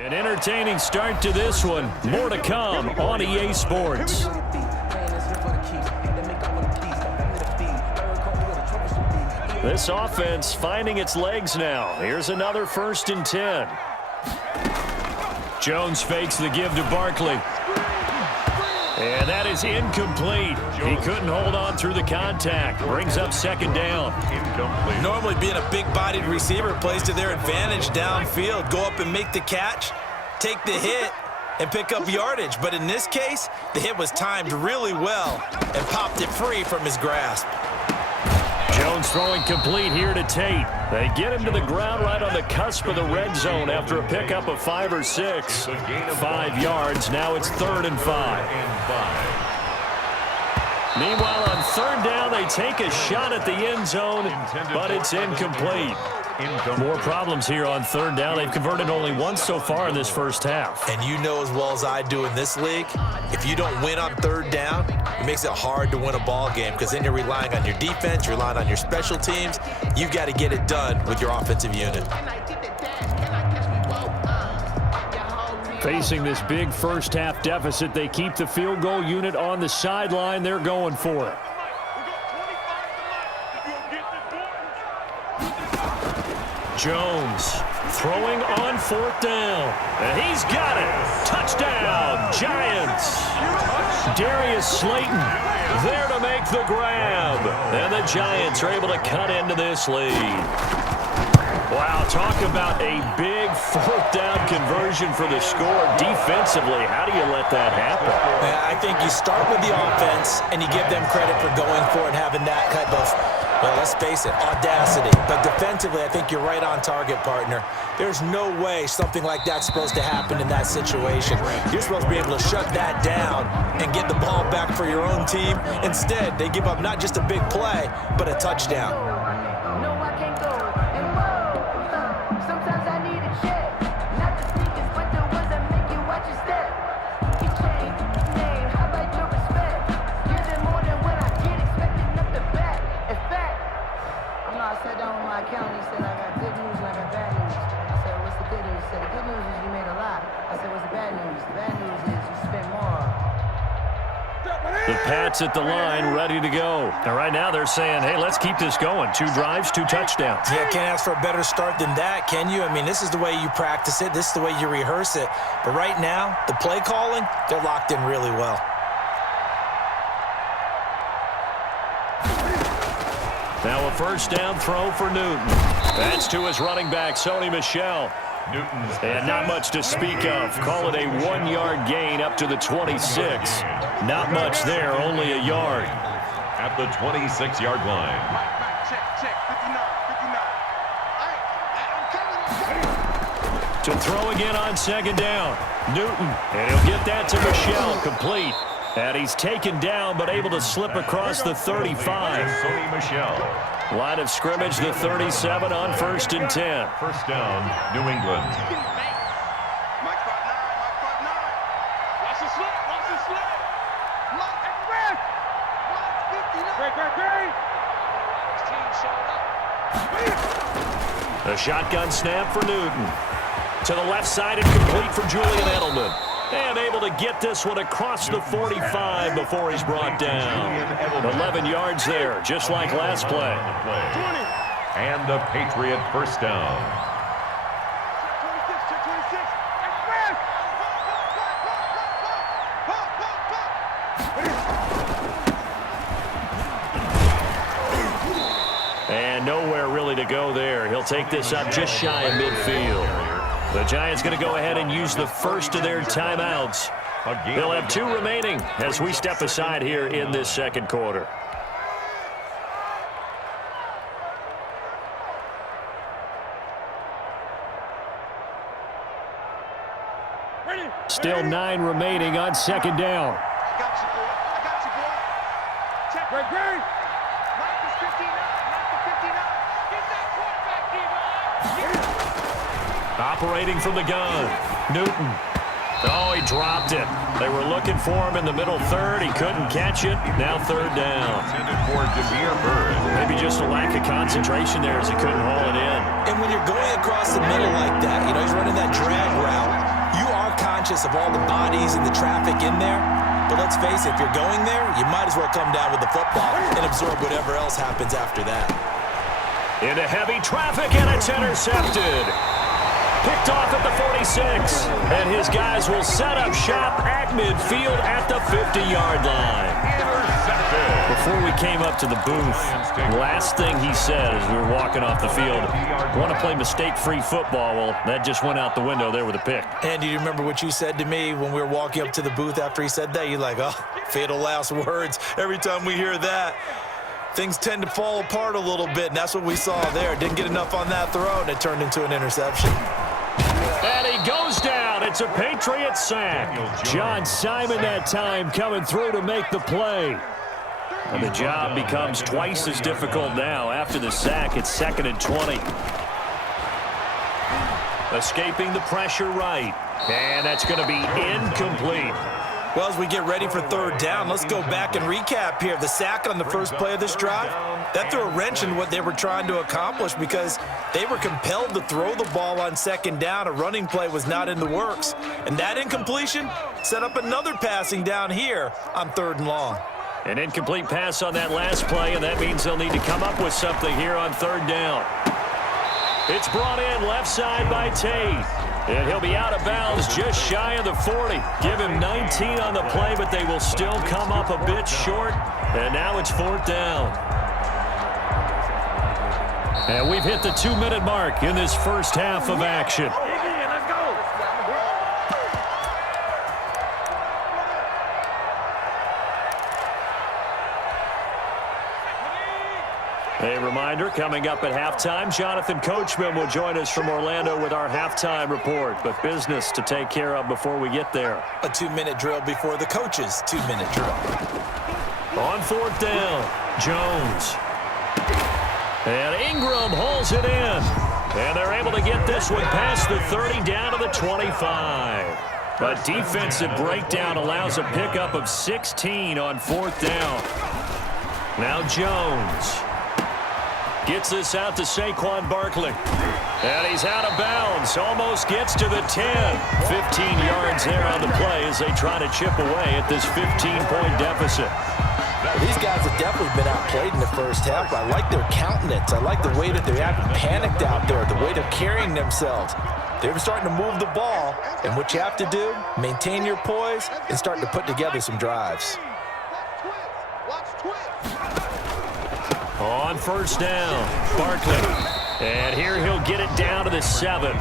An entertaining start to this one. More to come on EA Sports. This offense finding its legs now. Here's another 1st and 10. Jones fakes the give to Barkley. And that is incomplete. He couldn't hold on through the contact. Brings up 2nd down. Incomplete. Normally being a big-bodied receiver plays to their advantage downfield. Go up and make the catch, take the hit, and pick up yardage. But in this case, the hit was timed really well and popped it free from his grasp. Jones throwing complete here to Tate. They get him to the ground right on the cusp of the red zone after a pickup of 5 or 6. 5 yards. Now it's 3rd and 5. Meanwhile, on 3rd down, they take a shot at the end zone, but it's incomplete. More problems here on 3rd down. They've converted only once so far in this first half. And you know as well as I do in this league, if you don't win on 3rd down, it makes it hard to win a ball game because then you're relying on your defense, you're relying on your special teams. You've got to get it done with your offensive unit. Facing this big first half deficit, they keep the field goal unit on the sideline. They're going for it. Jones throwing on 4th down. And he's got it. Touchdown, Giants. Darius Slayton there to make the grab. And the Giants are able to cut into this lead. Wow, talk about a big 4th down conversion for the score. Defensively, how do you let that happen? I think you start with the offense and you give them credit for going for it and having that type of, well, let's face it, audacity. But defensively, I think you're right on target, partner. There's no way something like that's supposed to happen in that situation. You're supposed to be able to shut that down and get the ball back for your own team. Instead, they give up not just a big play, but a touchdown. The Pats at the line, ready to go. And right now they're saying, hey, let's keep this going. 2 drives, 2 touchdowns. Yeah, can't ask for a better start than that, can you? I mean, this is the way you practice it. This is the way you rehearse it. But right now, the play calling, they're locked in really well. Now a 1st down throw for Newton. That's to his running back, Sony Michel. And not much to speak of. Call it a 1-yard gain up to the 26. Not much there, only a yard. At the 26-yard line. To throw again on 2nd down. Newton, and he'll get that to Michel, complete. And he's taken down, but able to slip across the 35. Sony Michel. Line of scrimmage, the 37 on 1st and 10. 1st down, New England. A shotgun snap for Newton. To the left side and complete for Julian Edelman. And able to get this one across the 45 before he's brought down. 11 yards there, just like last play. And the Patriot 1st down. And nowhere really to go there. He'll take this up just shy of midfield. The Giants going to go ahead and use the first of their timeouts. They'll have 2 remaining as we step aside here in this 2nd quarter. Still 9 remaining on 2nd down. I got you, boy. I got you, boy. Check. Great. Mike is 59. Get that quarterback, D-Boy. Operating from the gun. Newton. Oh, he dropped it. They were looking for him in the middle 3rd. He couldn't catch it. Now 3rd down. Intended for Jameer Bird. Maybe just a lack of concentration there as he couldn't haul it in. And when you're going across the middle like that, you know, he's running that drag route. conscious of all the bodies and the traffic in there. But let's face it, if you're going there, you might as well come down with the football and absorb whatever else happens after that. Into heavy traffic, and it's intercepted. Picked off at the 46. And his guys will set up shop at midfield at the 50-yard line. Before we came up to the booth, last thing he said as we were walking off the field, want to play mistake-free football. Well, that just went out the window there with a pick. And do you remember what you said to me when we were walking up to the booth after he said that? You're like, oh, fatal last words. Every time we hear that, things tend to fall apart a little bit, and that's what we saw there. Didn't get enough on that throw, and it turned into an interception. And he goes down. It's a Patriot sack. John Simon that time coming through to make the play. And the job becomes twice as difficult now. After the sack, it's 2nd and 20. Escaping the pressure right. And that's going to be incomplete. Well, as we get ready for 3rd down, let's go back and recap here. The sack on the first play of this drive, that threw a wrench in what they were trying to accomplish because they were compelled to throw the ball on 2nd down. A running play was not in the works. And that incompletion set up another passing down here on 3rd and long. An incomplete pass on that last play, and that means they'll need to come up with something here on 3rd down. It's brought in left side by Tate. And he'll be out of bounds just shy of the 40. Give him 19 on the play, but they will still come up a bit short. And now it's 4th down. And we've hit the 2-minute mark in this first half of action. A reminder, coming up at halftime, Jonathan Coachman will join us from Orlando with our halftime report. But business to take care of before we get there. A 2-minute drill before the coach's 2-minute drill. On 4th down, Jones. And Ingram hauls it in. And they're able to get this one past the 30 down to the 25. A defensive breakdown allows a pickup of 16 on 4th down. Now Jones. Gets this out to Saquon Barkley. And he's out of bounds. Almost gets to the 10. 15 yards there on the play as they try to chip away at this 15-point deficit. Well, these guys have definitely been outplayed in the first half. I like their countenance. I like the way that they're acting panicked out there, the way they're carrying themselves. They're starting to move the ball. And what you have to do, maintain your poise and start to put together some drives. On 1st down, Barkley. And here he'll get it down to the 7.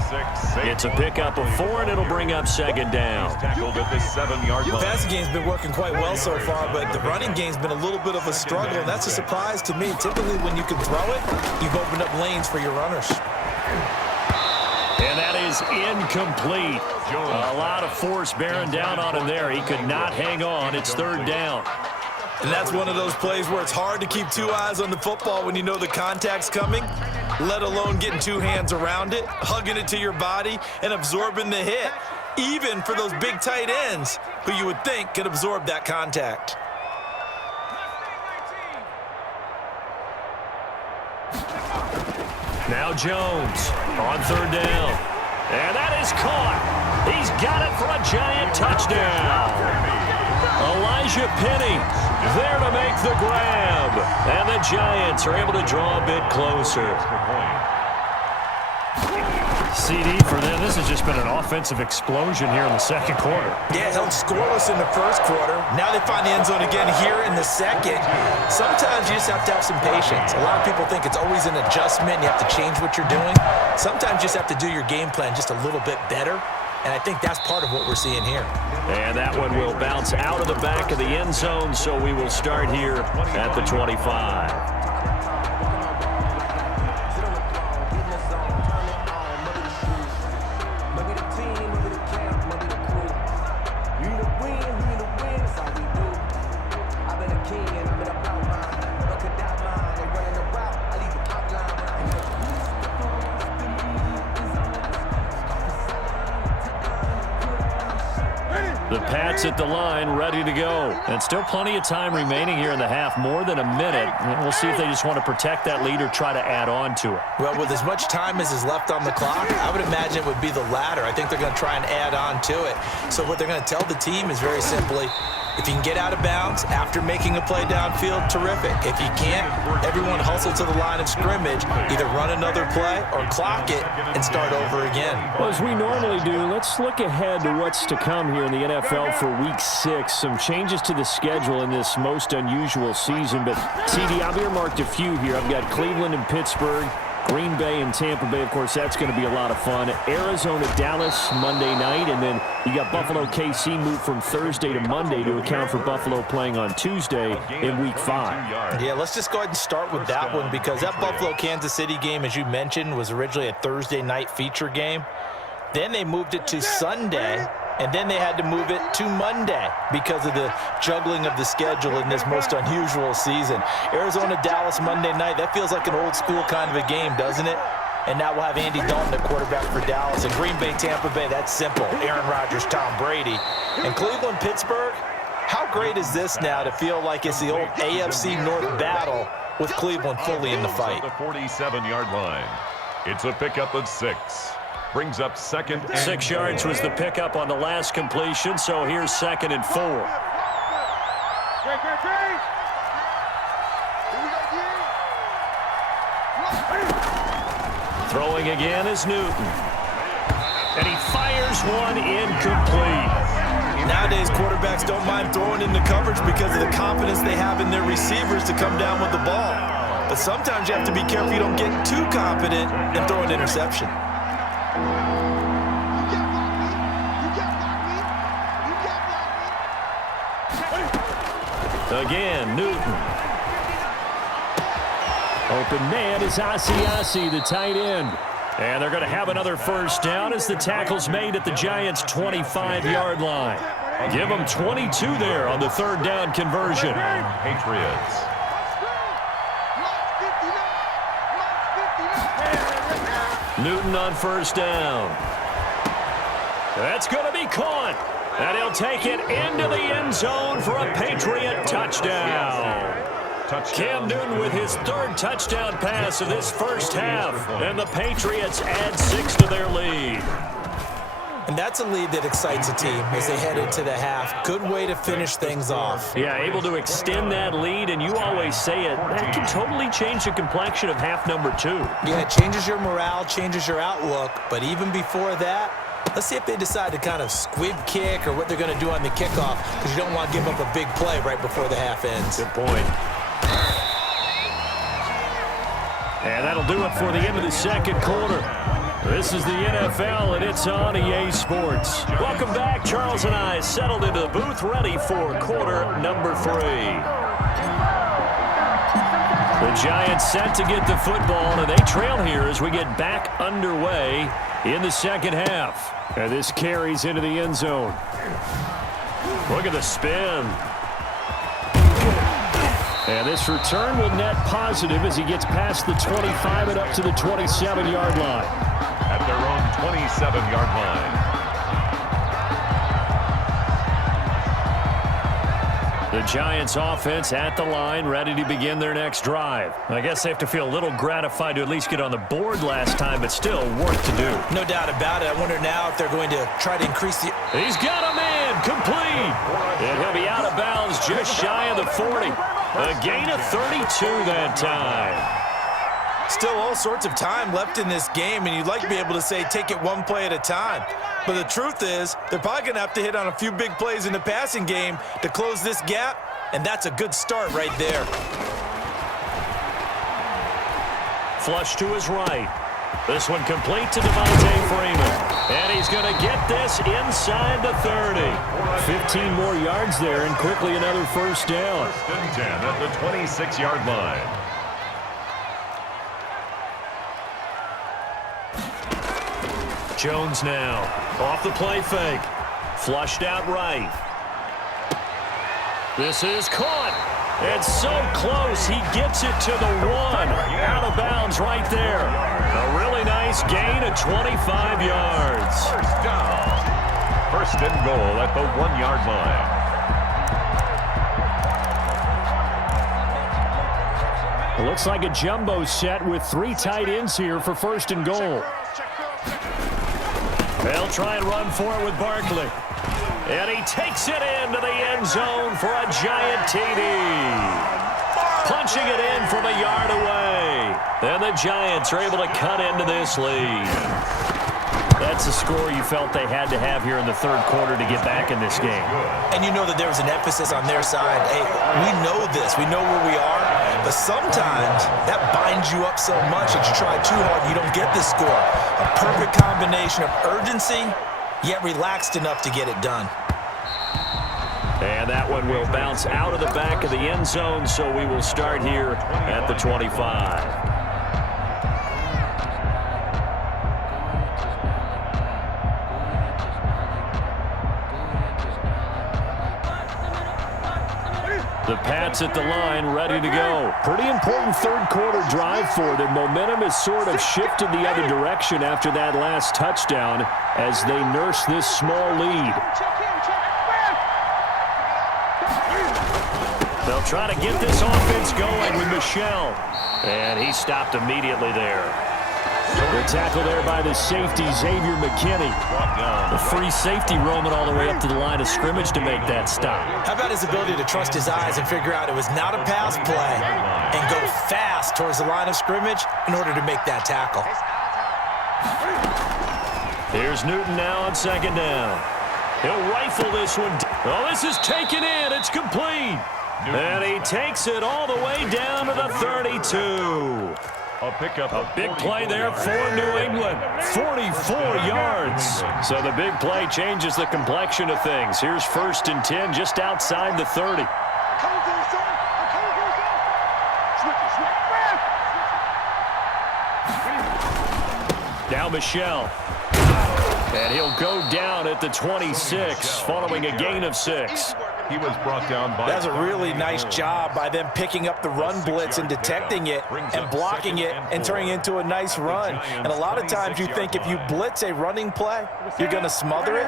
It's a pickup of 4, and it'll bring up 2nd down. The passing game's been working quite well so far, but the running game's been a little bit of a struggle, and that's a surprise to me. Typically, when you can throw it, you've opened up lanes for your runners. And that is incomplete. A lot of force bearing down on him there. He could not hang on. It's 3rd down. And that's one of those plays where it's hard to keep 2 eyes on the football when you know the contact's coming, let alone getting 2 hands around it, hugging it to your body, and absorbing the hit, even for those big tight ends who you would think could absorb that contact. Now Jones on 3rd down. And that is caught. He's got it for a giant touchdown. Elijah Penny there to make the grab. And the Giants are able to draw a bit closer. CD for them. This has just been an offensive explosion here in the 2nd quarter. Yeah, held scoreless in the 1st quarter. Now they find the end zone again here in the 2nd. Sometimes you just have to have some patience. A lot of people think it's always an adjustment. You have to change what you're doing. Sometimes you just have to do your game plan just a little bit better. And I think that's part of what we're seeing here. And that one will bounce out of the back of the end zone, so we will start here at the 25. sits at the line, ready to go. And still plenty of time remaining here in the half, more than a minute. And we'll see if they just want to protect that lead or try to add on to it. Well, with as much time as is left on the clock, I would imagine it would be the latter. I think they're going to try and add on to it. So what they're going to tell the team is very simply, if you can get out of bounds after making a play downfield, terrific. If you can't, everyone hustle to the line of scrimmage, either run another play or clock it and start over again. Well, as we normally do, let's look ahead to what's to come here in the NFL for Week 6. Some changes to the schedule in this most unusual season. But, CD, I've earmarked a few here. I've got Cleveland and Pittsburgh, Green Bay and Tampa Bay. Of course, that's going to be a lot of fun. Arizona, Dallas, Monday night. And then you got Buffalo, KC moved from Thursday to Monday to account for Buffalo playing on Tuesday in Week 5. Yeah, let's just go ahead and start with that one, because that Buffalo-Kansas City game, as you mentioned, was originally a Thursday night feature game. Then they moved it to Sunday, and then they had to move it to Monday because of the juggling of the schedule in this most unusual season. Arizona-Dallas Monday night, that feels like an old-school kind of a game, doesn't it? And now we'll have Andy Dalton at quarterback for Dallas. And Green Bay, Tampa Bay, that's simple. Aaron Rodgers, Tom Brady. And Cleveland, Pittsburgh, how great is this now to feel like it's the old AFC North battle with Cleveland fully in the fight? The 47-yard line. It's a pickup of 6. Brings up second and 6 yards was the pickup on the last completion, so here's 2nd and 4. Throwing again is Newton. And he fires one incomplete. Nowadays, quarterbacks don't mind throwing in the coverage because of the confidence they have in their receivers to come down with the ball. But sometimes you have to be careful you don't get too confident and throw an interception. Again, Newton. Open man is Asiasi, the tight end. And they're going to have another first down as the tackle's made at the Giants' 25-yard line. Give them 22 there on the third down conversion. Patriots. Newton on first down. That's going to be caught. And he'll take it into the end zone for a Patriot touchdown. Cam Newton with his 3rd touchdown pass of this first half. And the Patriots add 6 to their lead. And that's a lead that excites a team as they head into the half. Good way to finish things off. Yeah, able to extend that lead, and you always say it, that can totally change the complexion of half number 2. Yeah, it changes your morale, changes your outlook. But even before that, let's see if they decide to kind of squib kick or what they're going to do on the kickoff, because you don't want to give up a big play right before the half ends. Good point. And that'll do it for the end of the second quarter. This is the NFL, and it's on EA Sports. Welcome back. Charles and I settled into the booth, ready for quarter number 3. The Giants set to get the football, and they trail here as we get back underway in the second half. And this carries into the end zone. Look at the spin. And this return will net positive as he gets past the 25 and up to the 27-yard line. At their own 27-yard line. The Giants offense at the line, ready to begin their next drive. I guess they have to feel a little gratified to at least get on the board last time, but still work to do. No doubt about it. I wonder now if they're going to try to increase the... He's got a man, complete. And he'll be out of bounds just shy of the 40. A gain of 32 that time. Still all sorts of time left in this game, and you'd like to be able to say take it one play at a time. But the truth is, they're probably going to have to hit on a few big plays in the passing game to close this gap, and that's a good start right there. Flush to his right. This one complete to Devontae Freeman. And he's going to get this inside the 30. 15 more yards there, and quickly another first down. First and 10 at the 26-yard line. Jones now, off the play fake, flushed out right. This is caught, and so close, he gets it to the 1, out of bounds right there. A really nice gain of 25 yards. First down. First and goal at the 1-yard line. It looks like a jumbo set with 3 tight ends here for first and goal. They'll try and run for it with Barkley. And he takes it into the end zone for a giant TD. Punching it in from a yard away. And the Giants are able to cut into this lead. That's a score you felt they had to have here in the third quarter to get back in this game. And you know that there was an emphasis on their side. Hey, we know this. We know where we are. But sometimes that binds you up so much that you try too hard and you don't get the score. A perfect combination of urgency, yet relaxed enough to get it done. And that one will bounce out of the back of the end zone, so we will start here at the 25. The Pats at the line, ready to go. Pretty important third quarter drive for them. Momentum has sort of shifted the other direction after that last touchdown as they nurse this small lead. They'll try to get this offense going with Michel. And he stopped immediately there. The tackle there by the safety, Xavier McKinney. The free safety roaming all the way up to the line of scrimmage to make that stop. How about his ability to trust his eyes and figure out it was not a pass play and go fast towards the line of scrimmage in order to make that tackle. Here's Newton now on second down. He'll rifle this one. Oh, this is taken in. It's complete. And he takes it all the way down to the 32. A pickup. A big play there for New England. 44 yards. So the big play changes the complexion of things. Here's first and 10 just outside the 30. Now Michel. And he'll go down at the 26 following a gain of 6. He was brought down by... That's a really nice job by them picking up the run blitz and detecting it and blocking it and turning it into a nice run. And a lot of times you think if you blitz a running play, you're going to smother it.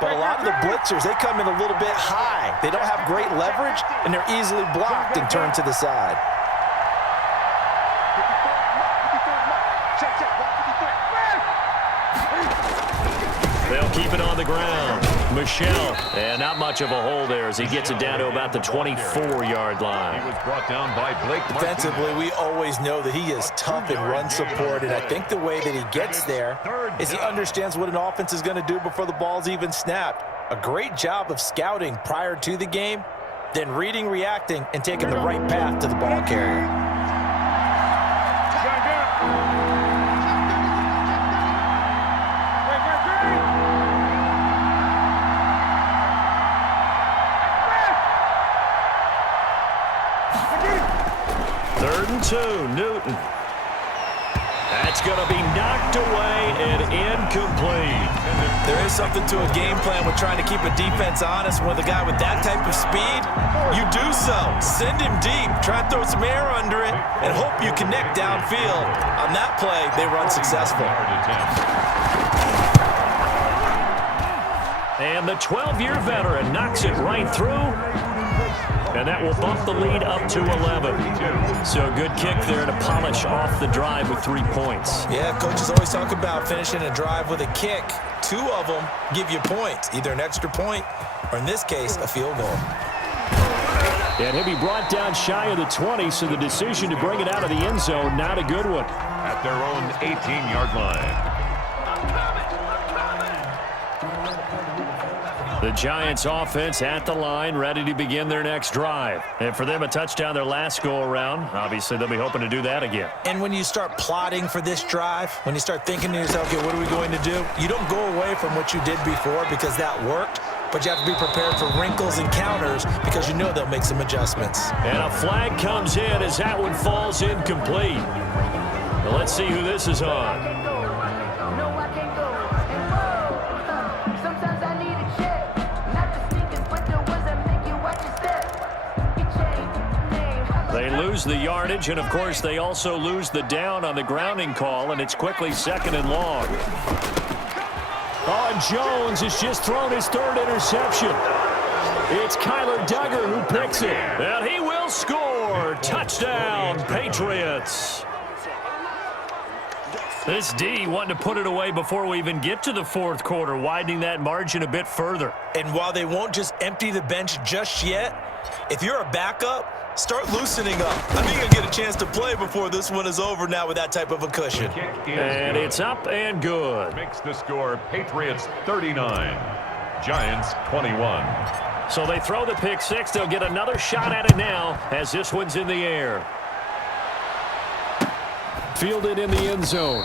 But a lot of the blitzers, they come in a little bit high. They don't have great leverage, and they're easily blocked and turned to the side. They'll keep it on the ground. Michel, and not much of a hole there as he gets it down to about the 24-yard line. He was brought down by Blake. Defensively, we always know that he is tough in run support, and I think the way that he gets there is he understands what an offense is going to do before the ball's even snapped. A great job of scouting prior to the game, then reading, reacting, and taking the right path to the ball carrier. Third and 2, Newton. That's going to be knocked away and incomplete. There is something to a game plan with trying to keep a defense honest. With a guy with that type of speed, you do so. Send him deep, try and throw some air under it, and hope you connect downfield. On that play, they run successful. And the 12-year veteran knocks it right through. And that will bump the lead up to 11. So a good kick there to polish off the drive with 3 points. Yeah, coaches always talk about finishing a drive with a kick. 2 of them give you points, either an extra point or, in this case, a field goal. And he'll be brought down shy of the 20, so the decision to bring it out of the end zone, not a good one. At their own 18-yard line. The Giants offense at the line, ready to begin their next drive. And for them, a touchdown their last go-around. Obviously, they'll be hoping to do that again. And when you start plotting for this drive, when you start thinking to yourself, okay, what are we going to do? You don't go away from what you did before because that worked, but you have to be prepared for wrinkles and counters because you know they'll make some adjustments. And a flag comes in as that one falls incomplete. Now let's see who this is on. They lose the yardage, and of course they also lose the down on the grounding call, and it's quickly second and long. Oh, and Jones has just thrown his third interception. It's Kyler Duggar who picks it. And he will score. Touchdown, Patriots. This D wanting to put it away before we even get to the fourth quarter, widening that margin a bit further. And while they won't just empty the bench just yet, if you're a backup, start loosening up. I think you'll get a chance to play before this one is over now with that type of a cushion. And it's up and good. Makes the score Patriots 39, Giants 21. So they throw the pick six. They'll get another shot at it now as this one's in the air. Fielded in the end zone.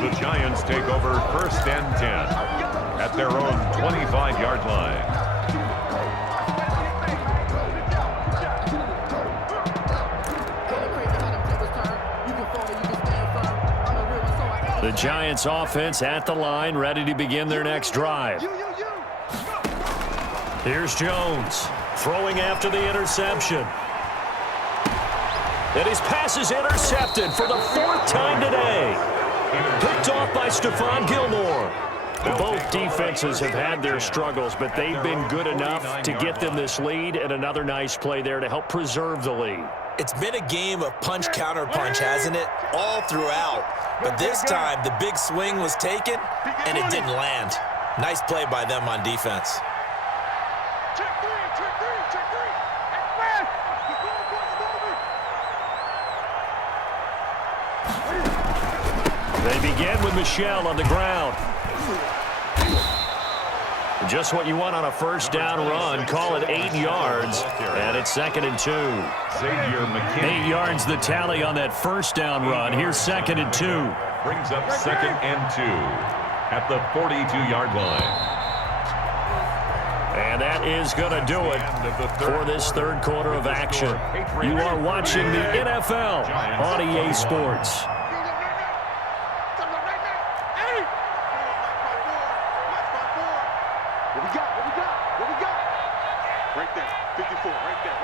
The Giants take over 1st and 10 at their own 25-yard line. The Giants offense at the line, ready to begin their next drive. Here's Jones throwing after the interception. And his pass is intercepted for the 4th time today. Picked off by Stephon Gilmore. Both defenses have had their struggles, but they've been good enough to get them this lead, and another nice play there to help preserve the lead. It's been a game of punch-counter-punch, hasn't it? All throughout. But this time, the big swing was taken, and it didn't land. Nice play by them on defense. Check three. And rest. They begin with Michel on the ground. Just what you want on a first down run. Call it 8 yards, and it's 2nd and 2. 8 yards the tally on that first down run. Here's 2nd and 2. Brings up 2nd and 2 at the 42-yard line. And that is going to do it for this third quarter of action. You are watching the NFL on EA Sports. What we got? Right there, 54, right there,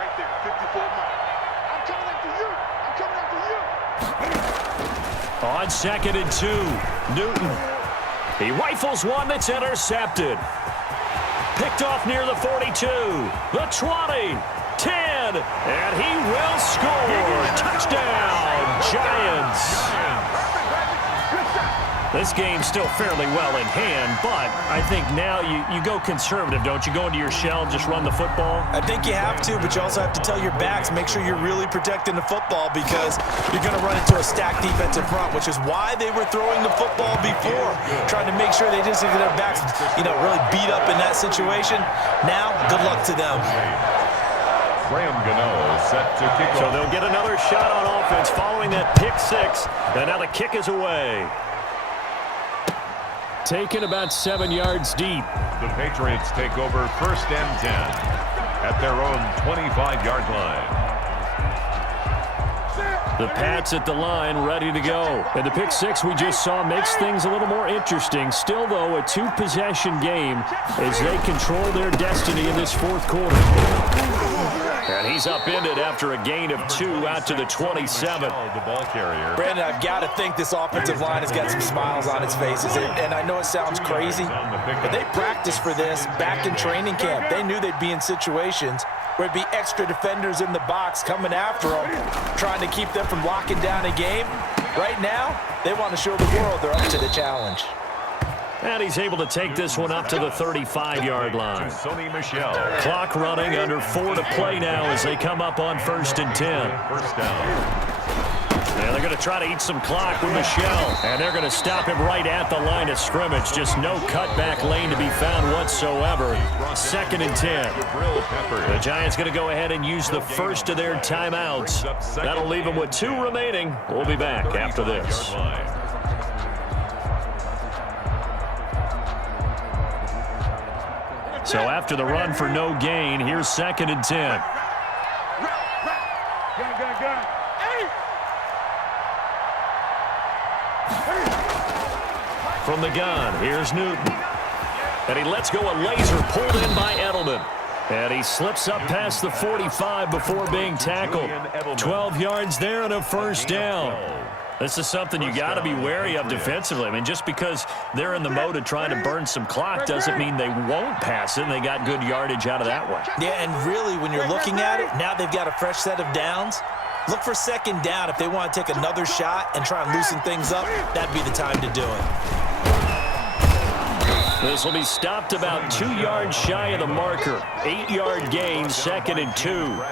54 Mike. I'm coming after you. On 2nd and 2, Newton. He rifles one that's intercepted. Picked off near the 42, the 20, 10, and he will score. Touchdown, Giants. This game's still fairly well in hand, but I think now you go conservative, don't you? Go into your shell, just run the football? I think you have to, but you also have to tell your backs, make sure you're really protecting the football because you're going to run into a stacked defensive front, which is why they were throwing the football before, trying to make sure they just get their backs, really beat up in that situation. Now, good luck to them. Graham Gano set to kick off. So they'll get another shot on offense following that pick six, and now the kick is away. Taken about 7 yards deep. The Patriots take over 1st and 10 at their own 25-yard line. The Pats at the line, ready to go. And the pick six we just saw makes things a little more interesting. Still, though, a two-possession game as they control their destiny in this fourth quarter. And he's upended after a gain of 2 out to the 27. The ball carrier. Brandon, I've got to think this offensive line has got some smiles on its faces. And I know it sounds crazy, but they practiced for this back in training camp. They knew they'd be in situations where it'd be extra defenders in the box coming after them, trying to keep them from locking down a game. Right now, they want to show the world they're up to the challenge. And he's able to take this one up to the 35-yard line. Sonny Michel. Clock running, under 4 to play now as they come up on 1st and 10. First down. And they're going to try to eat some clock with Michel. And they're going to stop him right at the line of scrimmage. Just no cutback lane to be found whatsoever. 2nd and 10. The Giants going to go ahead and use the first of their timeouts. That'll leave them with 2 remaining. We'll be back after this. So after the run for no gain, here's 2nd and 10. From the gun, here's Newton. And he lets go a laser pulled in by Edelman. And he slips up past the 45 before being tackled. 12 yards there and a first down. This is something you got to be wary of defensively. I mean, just because they're in the mode of trying to burn some clock doesn't mean they won't pass it, and they got good yardage out of that one. Yeah, and really, when you're looking at it, now they've got a fresh set of downs. Look for second down. If they want to take another shot and try and loosen things up, that'd be the time to do it. This will be stopped about 2 yards shy of the marker. 8-yard gain, 2nd and 2.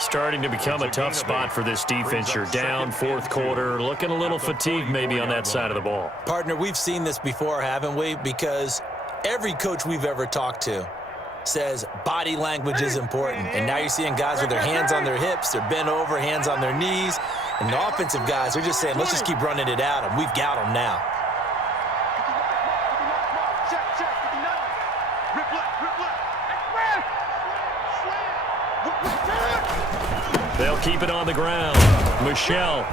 Starting to become a tough spot for this defense. You're down, 4th quarter, looking a little fatigued maybe on that side of the ball. Partner, we've seen this before, haven't we? Because every coach we've ever talked to says body language is important. And now you're seeing guys with their hands on their hips, they're bent over, hands on their knees. And the offensive guys are just saying, let's just keep running it at them. We've got them now. They'll keep it on the ground. Michel.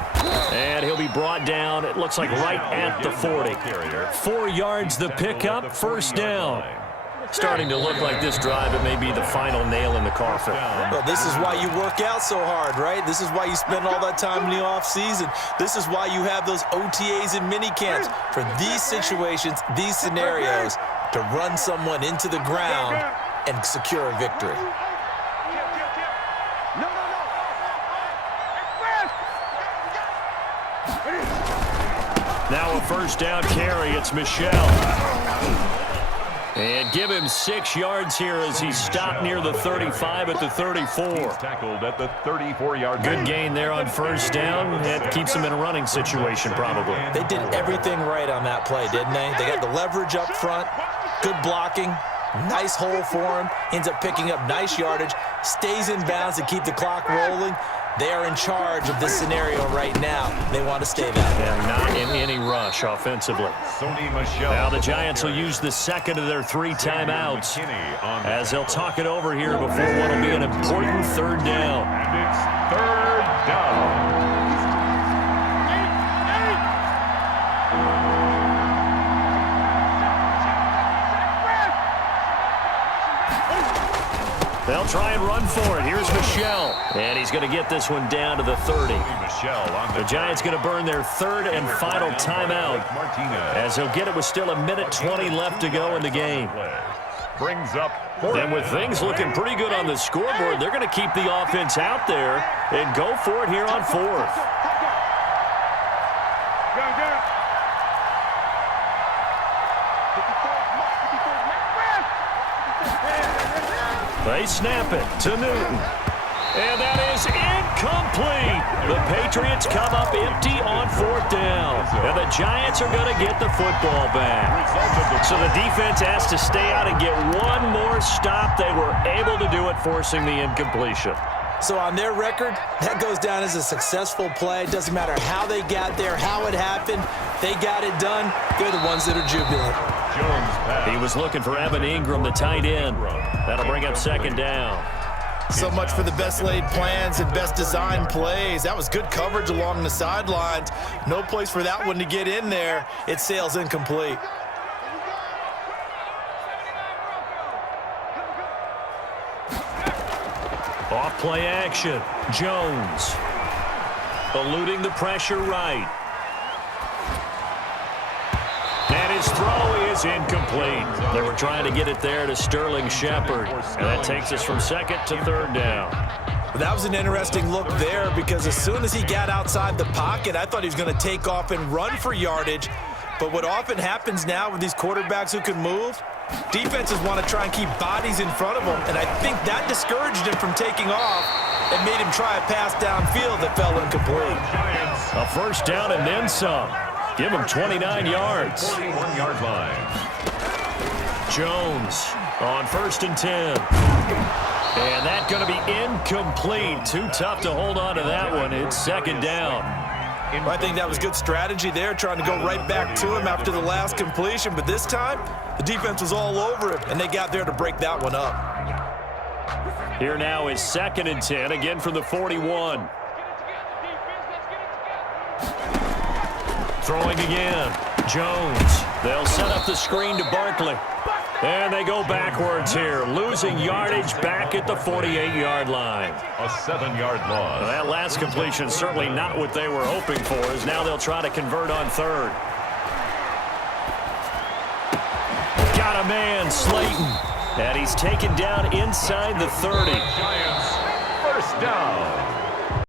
And he'll be brought down, it looks like right at the 40. 4 yards the pickup, 1st down. Starting to look like this drive, it may be the final nail in the coffin. Well, this is why you work out so hard, right? This is why you spend all that time in the offseason. This is why you have those OTAs and mini camps for these situations, these scenarios, to run someone into the ground and secure a victory. Now a 1st down carry. It's Michel. And give him 6 yards here as he stopped near the 35 at the 34. He's tackled at the 34-yard line. Good gain there on 1st down. It keeps him in a running situation probably. They did everything right on that play, didn't they? They got the leverage up front, good blocking, nice hole for him, ends up picking up nice yardage, stays in bounds to keep the clock rolling. They are in charge of this scenario right now. They want to stay that way. And not in any rush offensively. Now the Giants will use the 2nd of their 3 timeouts as they'll talk it over here before what will be an important 3rd down. And it's 3rd down. They'll try and run for it. Here's Michel. And he's going to get this one down to the 30. The Giants going to burn their 3rd and final timeout as they'll get it with still 1:20 left to go in the game. Brings up. And with things looking pretty good on the scoreboard, they're going to keep the offense out there and go for it here on 4th. They snap it to Newton. And that is incomplete. The Patriots come up empty on 4th down. And the Giants are going to get the football back. So the defense has to stay out and get one more stop. They were able to do it, forcing the incompletion. So on their record, that goes down as a successful play. It doesn't matter how they got there, how it happened. They got it done. They're the ones that are jubilant. He was looking for Evan Ingram, the tight end. That'll bring up 2nd down. So much for the best laid plans and best designed plays. That was good coverage along the sidelines. No place for that one to get in there. It sails incomplete. Off play action. Jones. Eluding the pressure right. And his throw is incomplete. They were trying to get it there to Sterling Shepard. And that takes us from 2nd to 3rd down. That was an interesting look there because as soon as he got outside the pocket, I thought he was going to take off and run for yardage. But what often happens now with these quarterbacks who can move, defenses want to try and keep bodies in front of them. And I think that discouraged him from taking off and made him try a pass downfield that fell incomplete. A 1st down and then some. Give him 29 yards. 41-yard line. Jones on 1st and 10. And that's going to be incomplete. Too tough to hold on to that one. It's 2nd down. I think that was good strategy there, trying to go right back to him after the last completion. But this time, the defense was all over it, and they got there to break that one up. Here now is 2nd and 10, again from the 41. Throwing again. Jones. They'll set up the screen to Barkley. And they go backwards here, losing yardage back at the 48-yard line. A 7-yard loss. Well, that last completion certainly not what they were hoping for, as now they'll try to convert on third. Got a man, Slayton. And he's taken down inside the 30. Giants, first down.